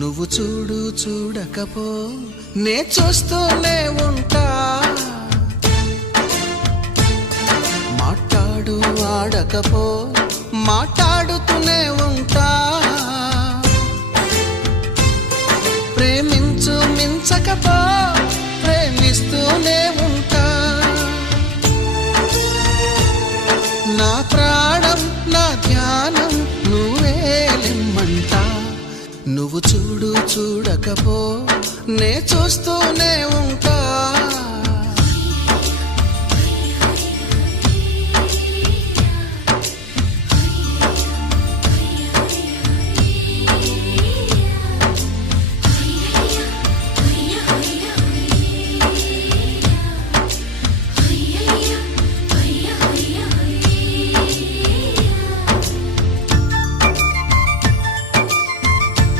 నువ్వు చూడు చూడకపో నే చూస్తూనే ఉంటా, మాట్లాడు ఆడకపో మాట్లాడుతూనే ఉంటా, ప్రేమించు మించకపో ప్రేమిస్తూనే ఉంటా, నా ప్రాణం నా ధ్యానం నువ్వేలిమ్మంటా. నువ్వు చూడు చూడకపో నే చూస్తూనే ఉంటా.